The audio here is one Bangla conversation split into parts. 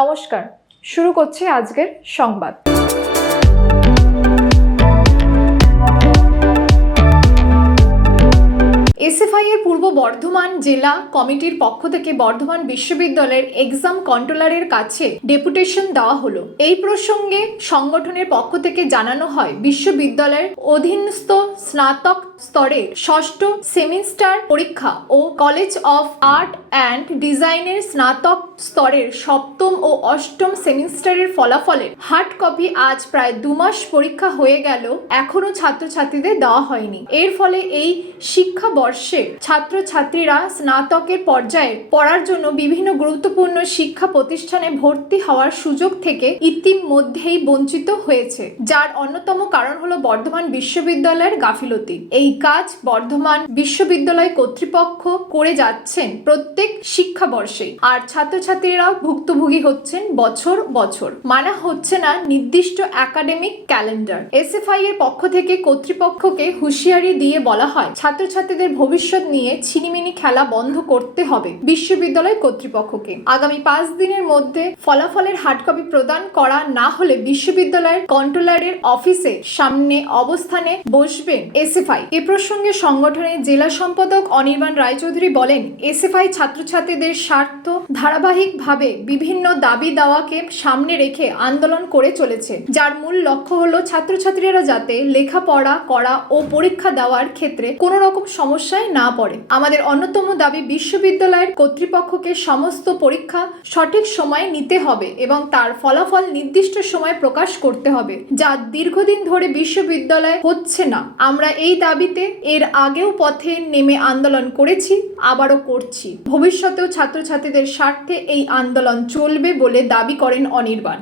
নমস্কার, শুরু করছি আজকের সংবাদ। এসএফআই এর পূর্ব বর্ধমান জেলা কমিটির পক্ষ থেকে বর্ধমান বিশ্ববিদ্যালয়ের এক্সাম কন্ট্রোলারের কাছে ডেপুটেশন দেওয়া হলো। এই প্রসঙ্গে সংগঠনের পক্ষ থেকে জানানো হয়, বিশ্ববিদ্যালয়ের অধীনস্থ স্নাতক স্তরে ষষ্ঠ সেমিস্টার পরীক্ষা ও কলেজ অফ আর্ট অ্যান্ড ডিজাইনের স্নাতক স্তরের সপ্তম ও অষ্টম সেমিস্টারের ফলাফলের হার্ড কপি আজ প্রায় দু মাস পরীক্ষা হয়ে গেল এখনও ছাত্রছাত্রীদের দেওয়া হয়নি। এর ফলে এই শিক্ষাবর্ষে ছাত্রছাত্রীরা স্নাতকের পর্যায়ে পড়ার জন্য বিভিন্ন গুরুত্বপূর্ণ শিক্ষা প্রতিষ্ঠানে ভর্তি হওয়ার সুযোগ থেকে ইতিমধ্যেই বঞ্চিত হয়েছে। যার অন্যতম কারণ হলো বর্ধমান বিশ্ববিদ্যালয়ের গাফিলতি। এই কাজ বর্ধমান বিশ্ববিদ্যালয় কর্তৃপক্ষ করে যাচ্ছেন প্রত্যেক শিক্ষাবর্ষে। আর ছাত্রছাত্রীরাও ভুক্তভোগী হচ্ছেন বছর বছর। মানা হচ্ছে না নির্দিষ্ট একাডেমিক ক্যালেন্ডার। এসএফআই এর পক্ষ থেকে কর্তৃপক্ষকে হুঁশিয়ারি দিয়ে বলা হয়, ছাত্রছাত্রীদের ভবিষ্যৎ নিয়ে ছিনিমিনি খেলা বন্ধ করতে হবে বিশ্ববিদ্যালয় কর্তৃপক্ষকে। আগামী পাঁচ দিনের মধ্যে ফলাফলের হার্ড কপি প্রদান করা না হলে বিশ্ববিদ্যালয়ের কন্ট্রোলারের অফিসে সামনে অবস্থানে বসবেন এসএফআই। এ প্রসঙ্গে সংগঠনের জেলা সম্পাদক অনির্বাণ রায়চৌধুরী বলেন, এসএফআই ছাত্রছাত্রীদের স্বার্থ ধারাবাহিকভাবে বিভিন্ন দাবি দাওয়াকে সামনে রেখে আন্দোলন করে চলেছে। যার মূল লক্ষ্য হলো ছাত্রছাত্রীরা যাতে লেখাপড়া করা ও পরীক্ষা দেওয়ার ক্ষেত্রে কোনো রকম সমস্যায় না পড়ে। আমাদের অন্যতম দাবি বিশ্ববিদ্যালয়ের কর্তৃপক্ষকে সমস্ত পরীক্ষা সঠিক সময়ে নিতে হবে এবং তার ফলাফল নির্দিষ্ট সময়ে প্রকাশ করতে হবে, যা দীর্ঘদিন ধরে বিশ্ববিদ্যালয় হচ্ছে না। আমরা এই দাবিতে এর আগেও পথে নেমে আন্দোলন করেছি, আবারও করছি। ভবিষ্যতেও ছাত্রছাত্রীদের স্বার্থে এই আন্দোলন চলবে বলে দাবি করেন অনির্বাণ।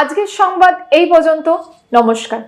আজকের সংবাদ এই পর্যন্ত। নমস্কার।